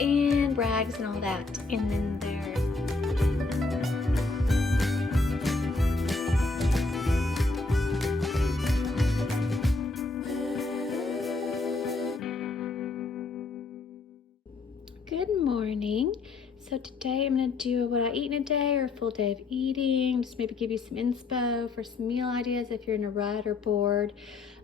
and rags and all that. And then there's good morning. So today I'm going to do what I eat in a day or a full day of eating, just maybe give you some inspo for some meal ideas if you're in a rut or bored.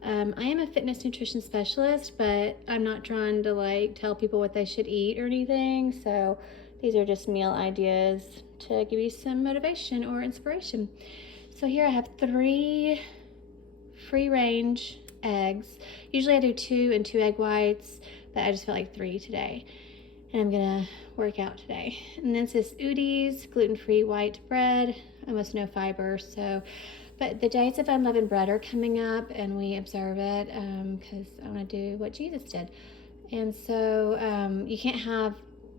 I am a fitness nutrition specialist, but I'm not trying to like tell people what they should eat or anything. So these are just meal ideas to give you some motivation or inspiration. So here I have 3 free range eggs. Usually I do 2 and 2 egg whites, but I just felt like 3 today. And I'm gonna work out today. And then this is Udi's gluten-free white bread, almost no fiber. So, but the days of unleavened bread are coming up, and we observe it because I want to do what Jesus did. And so you can't have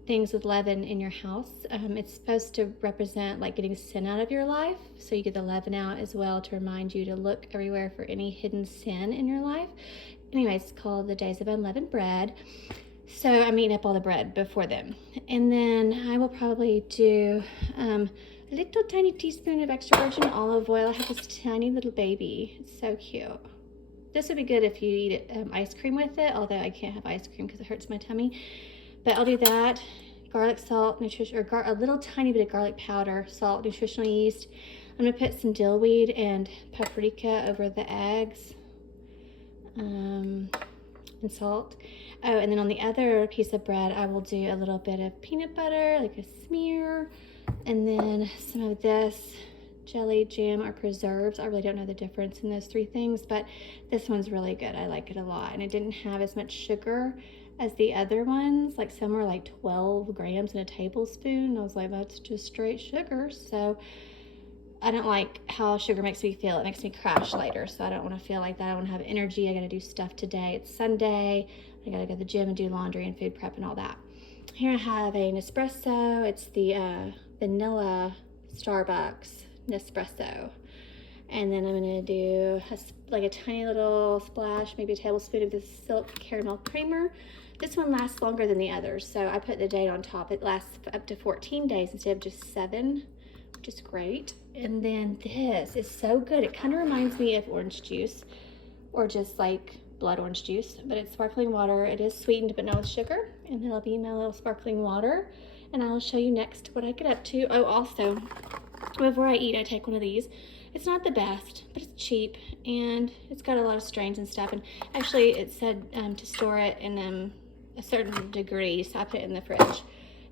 things with leaven in your house. It's supposed to represent like getting sin out of your life. So you get the leaven out as well to remind you to look everywhere for any hidden sin in your life. Anyways, it's called the Days of Unleavened Bread. So I'm eating up all the bread before them. And then I will probably do a little tiny teaspoon of extra virgin olive oil. I have this tiny little baby. It's so cute. This would be good if you eat ice cream with it, although I can't have ice cream because it hurts my tummy. But I'll do that. Garlic salt, nutrition, or a little tiny bit of garlic powder, salt, nutritional yeast. I'm gonna put some dill weed and paprika over the eggs. And salt. Oh, and then on the other piece of bread, I will do a little bit of peanut butter, like a smear, and then some of this jelly, jam, or preserves. I really don't know the difference in those 3 things, but this one's really good. I like it a lot, and it didn't have as much sugar as the other ones. Like some were like 12 grams in a tablespoon. I was like, that's just straight sugar. So I don't like how sugar makes me feel. It makes me crash later, so I don't want to feel like that. I want to have energy. I got to do stuff today. It's Sunday. I got to go to the gym and do laundry and food prep and all that. Here I have a Nespresso. It's the vanilla Starbucks Nespresso. And then I'm going to do like a tiny little splash, maybe a tablespoon of this silk caramel creamer. This one lasts longer than the others, so I put the date on top. It lasts up to 14 days instead of just 7. Which is great. And then this is so good. It kind of reminds me of orange juice or just like blood orange juice, but it's sparkling water. It is sweetened, but not with sugar. And it'll be my little sparkling water. And I will show you next what I get up to. Oh, also, before I eat, I take one of these. It's not the best, but it's cheap and it's got a lot of strains and stuff. And actually it said to store it in a certain degree, so I put it in the fridge.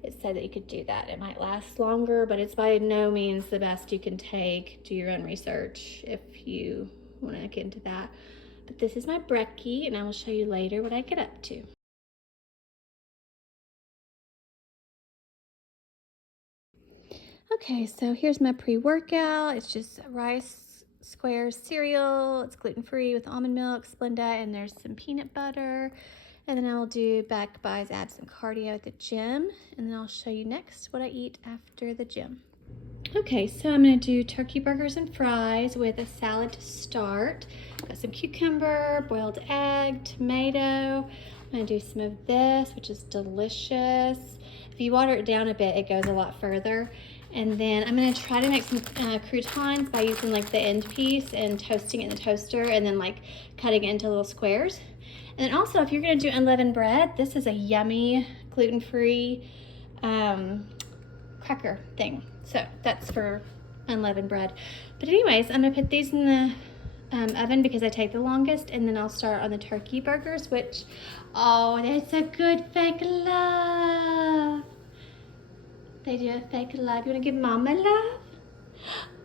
It said that you could do that. It might last longer, but it's by no means the best you can take. Do your own research if you want to get into that. But this is my brekkie, and I will show you later what I get up to. Okay, so here's my pre-workout. It's just rice squares cereal. It's gluten-free with almond milk, Splenda, and there's some peanut butter. And then I'll do back, buys, abs, and cardio at the gym. And then I'll show you next what I eat after the gym. Okay, so I'm gonna do turkey burgers and fries with a salad to start. Got some cucumber, boiled egg, tomato. I'm gonna do some of this, which is delicious. If you water it down a bit, it goes a lot further. And then I'm gonna try to make some croutons by using like the end piece and toasting it in the toaster and then like cutting it into little squares. And then also, if you're gonna do unleavened bread, this is a yummy gluten-free cracker thing. So that's for unleavened bread. But anyways, I'm gonna put these in the oven because I take the longest, and then I'll start on the turkey burgers, which, oh, that's a good fake love. They do a fake love. You wanna give mama love?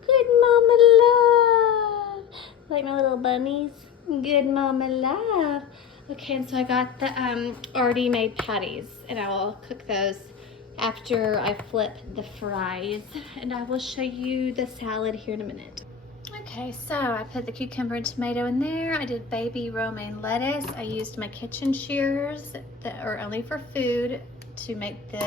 Good mama love. Like my little bunnies. Good mama love. Okay, and so I got the already made patties, and I will cook those after I flip the fries, and I will show you the salad here in a minute. Okay, so I put the cucumber and tomato in there. I did baby romaine lettuce. I used my kitchen shears that are only for food to make the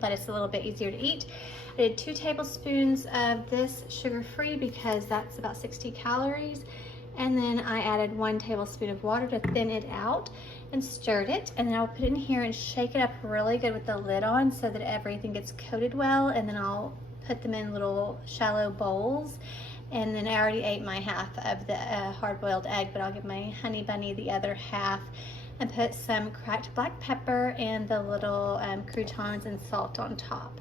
lettuce a little bit easier to eat. I did 2 tablespoons of this sugar-free because that's about 60 calories. And then I added 1 tablespoon of water to thin it out. and stirred it, and then I'll put it in here and shake it up really good with the lid on so that everything gets coated well, and then I'll put them in little shallow bowls. And then I already ate my half of the hard-boiled egg, but I'll give my honey bunny the other half, and put some cracked black pepper and the little croutons and salt on top.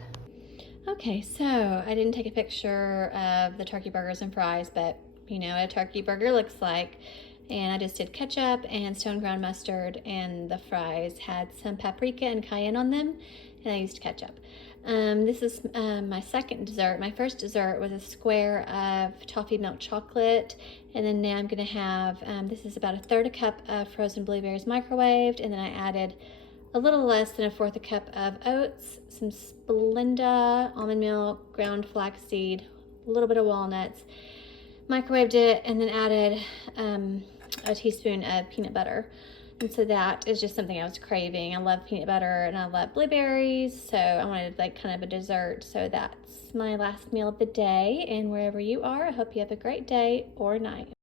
Okay, so I didn't take a picture of the turkey burgers and fries, but you know what a turkey burger looks like. And I just did ketchup and stone ground mustard, and the fries had some paprika and cayenne on them, and I used ketchup. This is my second dessert. My first dessert was a square of toffee milk chocolate, and then now I'm gonna have, this is about 1/3 cup of frozen blueberries microwaved, and then I added a little less than 1/4 cup of oats, some Splenda almond milk, ground flaxseed, a little bit of walnuts, microwaved it, and then added a teaspoon of peanut butter. And so that is just something I was craving. I love peanut butter and I love blueberries, so I wanted like kind of a dessert. So that's my last meal of the day, and wherever you are, I hope you have a great day or night.